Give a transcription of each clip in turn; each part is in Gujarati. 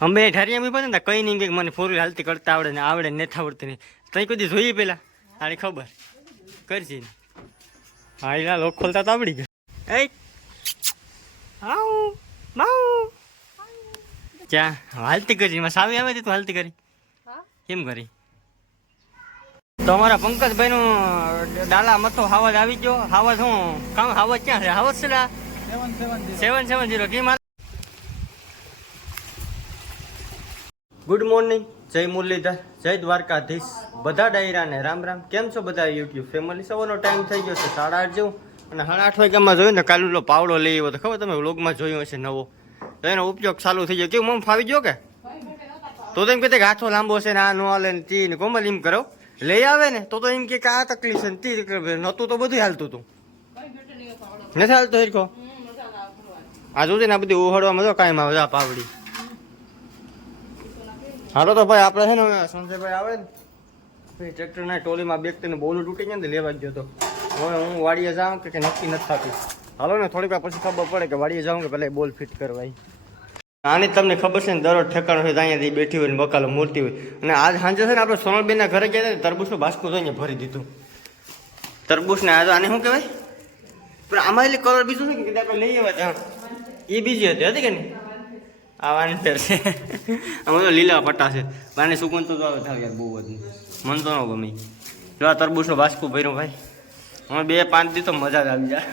અમે ઠારિયા બી ને કઈ નહીં કે મને ફોર હાલતી કરતા આવડે ને આવડે ને નથી આવડતી નહીં તઈ કદી જોઈએ પેલા? આની ખબર. કરજી ને. હા એના લોક ખોલતા તો આવડી ગયો. એ આવું માઉ ક્યાં? હાલતી કરી. એમાં સાવી આવે તું હાલતી કરી. કેમ કરી? તો અમારા પંકજભાઈ નું ડાલા મતો હાવજ આવી ગયો. હાવજ હું કામ હાવજ ક્યાં છે? હાવજ છે સેવન સેવન જીરો કેમ ગુડ મોર્નિંગ જય મુરલીધર જય દ્વારકાધીશ. બધા ડાયરાને રામ રામ. કેમ છો બધા યુટ્યુબ ફેમિલી સવારનો ટાઈમ થઈ ગયો છે સાડા આઠ જેવું. અને સાડા આઠ વાગ્યામાં જોયું ને કાલુલો પાવડો લઈ આવ્યો તો ખબર તમે વ્લોગમાં જોયો હશે નવો. તો એનો ઉપયોગ ચાલુ થઈ ગયો. કેવું મમ ફાવી ગયો કે? તો તો એમ કહેતે કે હાથો લાંબો છે ને આ નો હાલે ને તી ને કોમલ એમ કરો. લઈ આવે ને તો તો એમ કે કે આ તકલીફ છે ને તી તકલીફ નહોતું તો બધું હાલતું હતું. નથી હાલતું હરખો? આ જોજે ને આ બધી ઓહળવામાં જો કાંઈ આવે આ પાવડી. હાલો તો ભાઈ, આપણે છે ને સંજયભાઈ આવે ને ટ્રેક્ટરના ટોલીમાં બેગ તેને બોલું તૂટી ગયા ને તો લેવા ગયો તો. હવે હું વાડીએ જાઉં કે નક્કી નથી થતું. હાલો ને, થોડીક વાર પછી ખબર પડે કે વાડીએ જાઉં કે પહેલાં બોલ ફિટ કરવાય આની તમને ખબર છે ને, દરરોજ ઠેકાણો હોય તો અહીંયાથી બેઠી હોય ને, બકાલો મૂર્તિ હોય. અને આજ સાંજે છે ને, આપણે સોનલબેનના ઘરે ગયા હતા તરબૂચનું બાસ્કું જોઈને ભરી દીધું. તરબૂચને આ તો આને શું કહેવાય? પણ આમાં એટલે કલર બીજું છે કે આપણે લઈ આવ્યા ત્યાં એ બીજી હતી હતી કે નહીં? આવાની ફેર છે. અમે તો લીલા પટ્ટા છે. બાને સુગંધ તો આવે થાય બહુ બધું મન તો ન ગમે. જો આ તરબૂચનો બાસ્કો ભર્યો ભાઈ. અમે બે પાંચ દી તો મજા જ આવી જાય.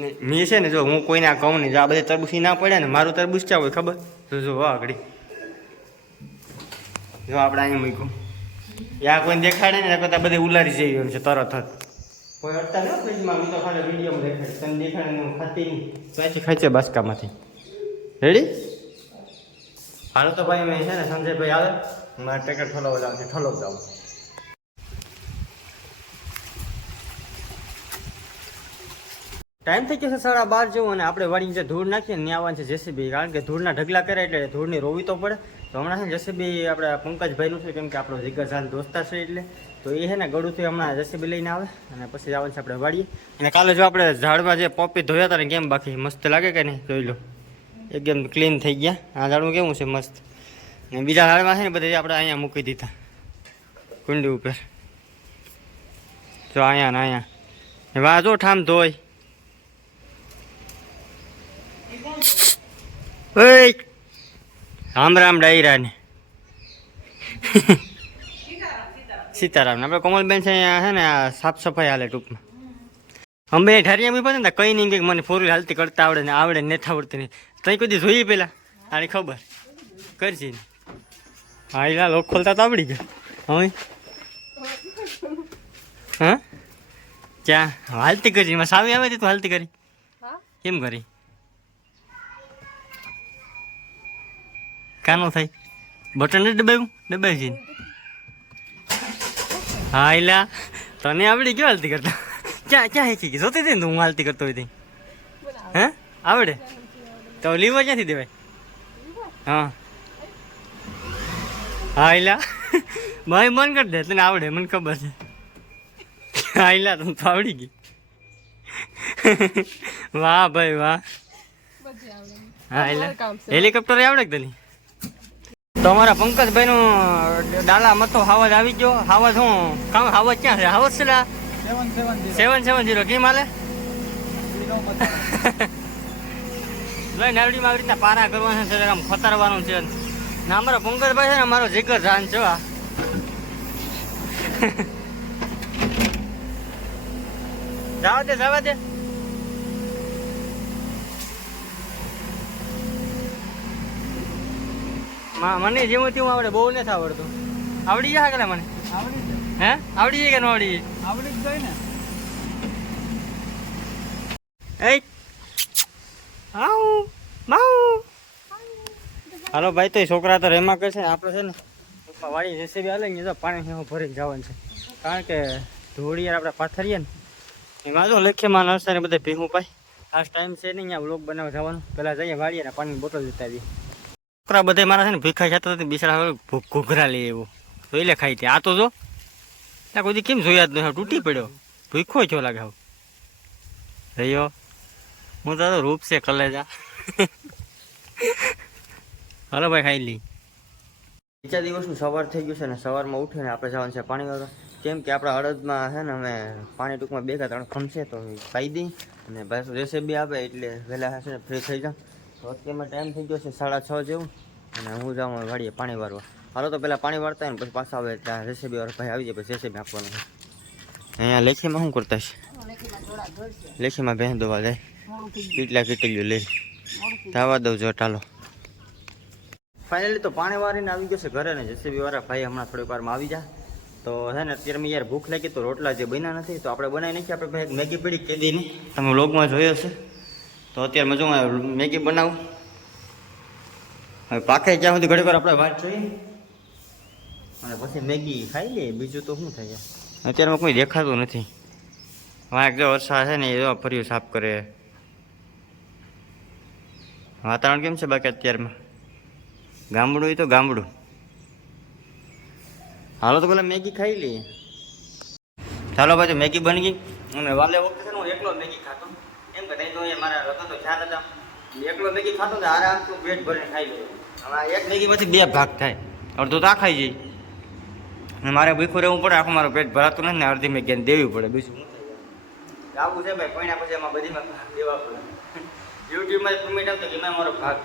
ને મેં છે ને જો હું કોઈને આ કહું નહીં જો આ બધા તરબૂચી ના પડ્યા ને મારું તરબૂચ ક્યાં હોય ખબર? જો જો વાહ આગળ જો આપણે અહીંયા મૂક્યું. યા કોઈને દેખાડે ને કરતા બધે ઉલારી જઈ એમ છે તરત જ. કોઈ અડતા ન ફ્રીજમાં, હું તો ખાલી વિડીયોમાં દેખાડે તને દેખાડે હું ખાતી નહીં. ખાઈ છે બાસકામાંથી. રેડી હાલો તો ભાઈ મેં છે ને સંજયભાઈ આવે. મારે ટેકર ઠોલવવા જાવ છે ઠોલવ જાઉં ટાઈમ થઈ ગયો છે સાડા બાર જેવું અને આપણે વાળી જે ધૂળ નાખીએ ને આવવાનું છે જેસીબી. કારણ કે ધૂળના ઢગલા કરે એટલે ધૂળની રોવી તો પડે. તો હમણાં છે ને જેસીબી આપણે પંકજભાઈનું છે કેમ કે આપણો જીગર દોસ્તા છે એટલે. તો એ છે ને ગળુથી હમણાં જેસીબી લઈને આવે અને પછી આવવાનું છે આપણે વાળીએ અને કાલે જો આપણે ઝાડમાં જે પોપી ધોયા હતા ને કેમ બાકી? મસ્ત લાગે કે નહીં? જોઈ લો. એકદમ ક્લીન થઈ ગયા. આ ઝાડવું કેવું છે મસ્ત. ને બીજા ઝાડમાં છે ને બધા આપણે અહીંયા મૂકી દીધા. કુંડી ઉપર. જો અહીંયા ને અહીંયા. હવે જો ઠામ ધોય રામ રામ ડાયરા ને. સીતારામ. આપણે કોમલબેન છે અહીંયા છે ને સાફ સફાઈ હાલે ટૂંકમાં. અમે ઠારિયા બી ને કઈ નહીં કે મને ફોર હાલતી કરતા આવડે ને આવડે ને નથી આવડતી નહીં. તઈ કોઈ દી જોઈએ પેલા. આની ખબર. કરજે ને. હા એલા લોક ખોલતા તો આવડી ગયો. હવે? હા? ક્યાં? હાલતી કરી. એમાં સાવી આવે તું હાલતી કરી. કેમ કરી? કાનો થાય? બટન દબાવ્યું? દબાવી છે હા એલા. તને આવડી ગયો હાલતી કરતા. ક્યાં ક્યાં હેકી ગઈ? જોતી હતી ને હું હાલતી કરતો હોય હે? આવડે? તો લીવો ક્યાંથી દેવાય? હા. હા એલા ભાઈ મન કરી દે તને આવડે મને ખબર છે. હા એલા તને તો આવડી ગઈ. વાહ ભાઈ વાહ. હા એલા. હેલિકોપ્ટર આવડે કે તને? તો અમારા પંકજભાઈ નું ડાલા મતો હાવજ આવી ગયો. હાવજ હું કામ હાવજ ક્યાં છે? હાવજ છે? સેવન સેવન જીરો કેમ હાલે? લઈ માં આવી રીતના પારા કરવાના છે આમ ખતરવાનું છે. ના અમારો પંકજભાઈ છે ને અમારો જીગર જાન છે આ જવા દે જવા દે મા- મને જેવું તેવું આવડે બહુ નથી આવડતું. આવડી જાય કે મને? હે? આવડી જાય કે ન આવડી? જાય એ આઉ માઉ. હાલો ભાઈ, તો છોકરા તો રેમા કરશે આપણે છે ને વાળી જેસીબી હાલે ને તો પાણી ભરીને જવાનું છે. કારણ કે ધોળી આપણે પાથરીએ ને, એમાં જો લખીમાં નર્સરી બધે ભીહું પાય આ ટાઈમ છે નહીં અહીંયા વ્લોગ બનાવવા જવાનું. પહેલાં જઈએ વાળીએ ને પાણીની બોટલ લેતા આવીએ. છોકરા બધે મારા છે ને ભીખા જતા હતા ઘૂ- ઘૂઘરા લે એવું. તો એટલે ખાઈ ત્યાં આ તો જો, ત્યાં કોઈ કેમ જોયા જ નહીં તૂટી પડ્યો. ભૂખો છો લાગે રહ્યો. હું તો રૂપ છે કલેજા. હાલો ભાઈ ખાઈ લઈ બીજા દિવસનું સવાર થઈ ગયું છે ને સવારમાં ઉઠીને આપણે જવાનું છે પાણી વાળવા કેમ કે આપણા અડદમાં છે ને અમે પાણી ટૂંકમાં બે કે ત્રણ ખમશે તો ખાઈ દઈ અને પાછું રેસીપી આપે એટલે વહેલા હશે ને ફ્રી થઈ જાઉં. તો અત્યારમાં ટાઈમ થઈ ગયો છે સાડા છ જેવું અને હું જાઉં વાળીએ પાણી વાળવા. હાલો તો પહેલાં પાણી વાળતા હોય ને પછી પાછા આવે ત્યાં રેસીપી વાળો ભાઈ આવી જાય પછી રેસીપી આપવાનું અહીંયા લેખીમાં શું કરતા છે. લેખીમાં ભેંસ દોવા જાય. કેટલા કેટલી લઈ. થવા દઉં જો ટાલો ફાઇનલી તો પાણી વારીને આવી ગયો છે ઘરે ને જેસીબી વાળા ભાઈ હમણાં થોડીક વારમાં આવી જાય તો છે ને અત્યારે મેં યાર ભૂખ લાગી તો રોટલા જે બન્યા નથી તો આપણે બનાવી નાખીએ. આપણે ભાઈ મેગી પડી કેદીની તમે વ્લોગમાં જોયો છે. તો અત્યારે મજામાં મેગી બનાવું. હવે પાકે ક્યાં સુધી ઘડીવાર આપણે વાત જોઈએ. અને પછી મેગી ખાઈ લઈએ, બીજું તો શું થાય યાર? અત્યારમાં કોઈ દેખાતું નથી. વાંક જો વરસાદ છે ને એ જો ફર્યું સાફ કરે. વાતાવરણ કેમ છે બાકી અત્યારમાં? ગામડું એ તો ગામડું. હાલો તો પેલા મેગી ખાઈ લઈએ. ચાલો પાછું મેગી બની ગઈ. અને વાલે વખતે હું એકલો મેગી ખાતો. એમ કે નહીં તો મારા લગ્ન તો ખ્યાલ હતા. એકલો મેગી ખાતો તો પેટ ભરીને ખાઈ હવે એક મેગી પછી બે ભાગ થાય. અડધો તો ખાઈ જાય અને મારે ભીખું રહેવું પડે, આખું મારું પેટ ભરાતું નથી ને અડધી મેગી દેવી પડે. બીજું આવું છે ભાઈ, પૈણા પછી એમાં બધીમાં દેવા પડે. યુટ્યુબમાં પેમેન્ટ આવતો કે એમાં મારો ભાગ.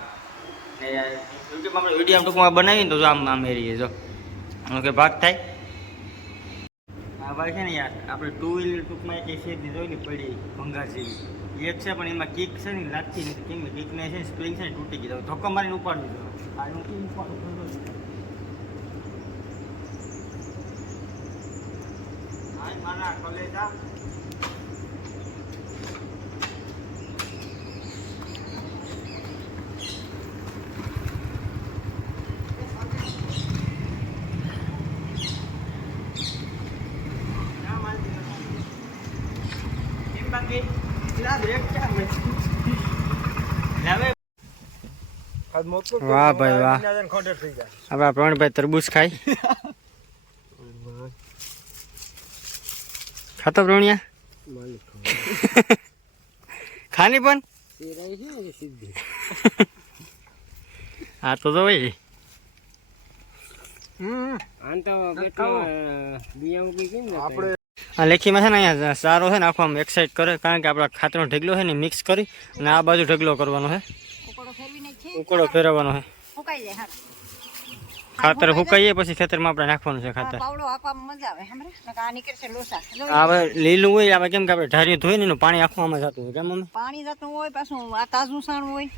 ને યુટ્યુબમાં આપણે વીડિયો ટૂંકમાં બનાવીને તો આમ આમ એરીએ જો. કે ભાગ થાય? આ ભાઈ છે ને યાર, આપણે ટુ વ્હીલર ટૂંકમાં એક શેરી જોઈ ને પડી ભંગાર જેવી. એક છે, પણ એમાં કિક છે ને, લાગતી નથી. કેમ કે કિકને છે સ્પ્રિંગ છે ને તૂટી ગયો ધોકો મારીને ઉપાડી દીધો આ હું ઉપાડું? મારા કલેજા. વાહ ભાઈ વાહ. આપણા પ્રવીણભાઈ તરબૂચ ખાઈ ખાતો પ્રવીણિયા? ખાની પણ? હા તો તો ભાઈ આ લેખીમાં છે ને અહીંયા સારો છે ને આખો આમ એક્સાઇટ કરે કારણ કે આપણા ખાતરનો ઢગલો છે ને મિક્સ કરી અને આ બાજુ ઢગલો કરવાનો છે. ઉકળો ફેરવવાનો છે. ખાતર હુકાઈએ પછી ખેતરમાં આપણે નાખવાનું છે ખાતર. હવે લીલું હોય આપણે કેમ કે આપણે ઢાર્યું ધોઈને ને પાણી આખું આમાં જતું હોય કેમ પાણી જતું હોય પાછું આ તાજું સાણું હોય.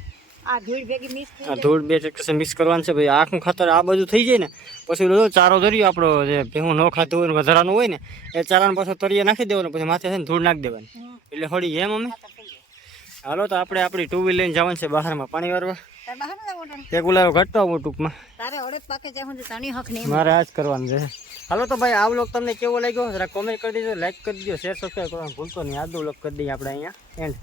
આ ધૂળ ભેગી મિક્સ આ ધૂળ બે ટ્રેક્ટર મિક્સ કરવાનું છે ભાઈ. આખું ખાતર આ બધું થઈ જાય ને પછી બધો ચારો ધર્યો આપણો જે ભેહું ન ખાતું હોય વધારાનું હોય ને એ ચારાને પાછો તળિયે નાખી દેવાનું પછી માથે છે ને ધૂળ નાખી દેવાની. એટલે હળી એમ જાય. હાલો તો આપણે આપણી ટુ વ્હીલ લઈને જવાનું છે બહારમાં પાણી વારવા. તે ઉલારો ઘટતો આવું ટૂંકમાં. મારે આ જ કરવાનું છે. હાલો તો ભાઈ આ વ્લોગ તમને કેવો લાગ્યો? જરા કોમેન્ટ કરી દેજો લાઈક કરી દો શેર સબસ્ક્રાઈબ કરવાનું ભૂલતો નહીં. આ વ્લોગ કરી દઈએ આપણે અહીંયા. એન્ડ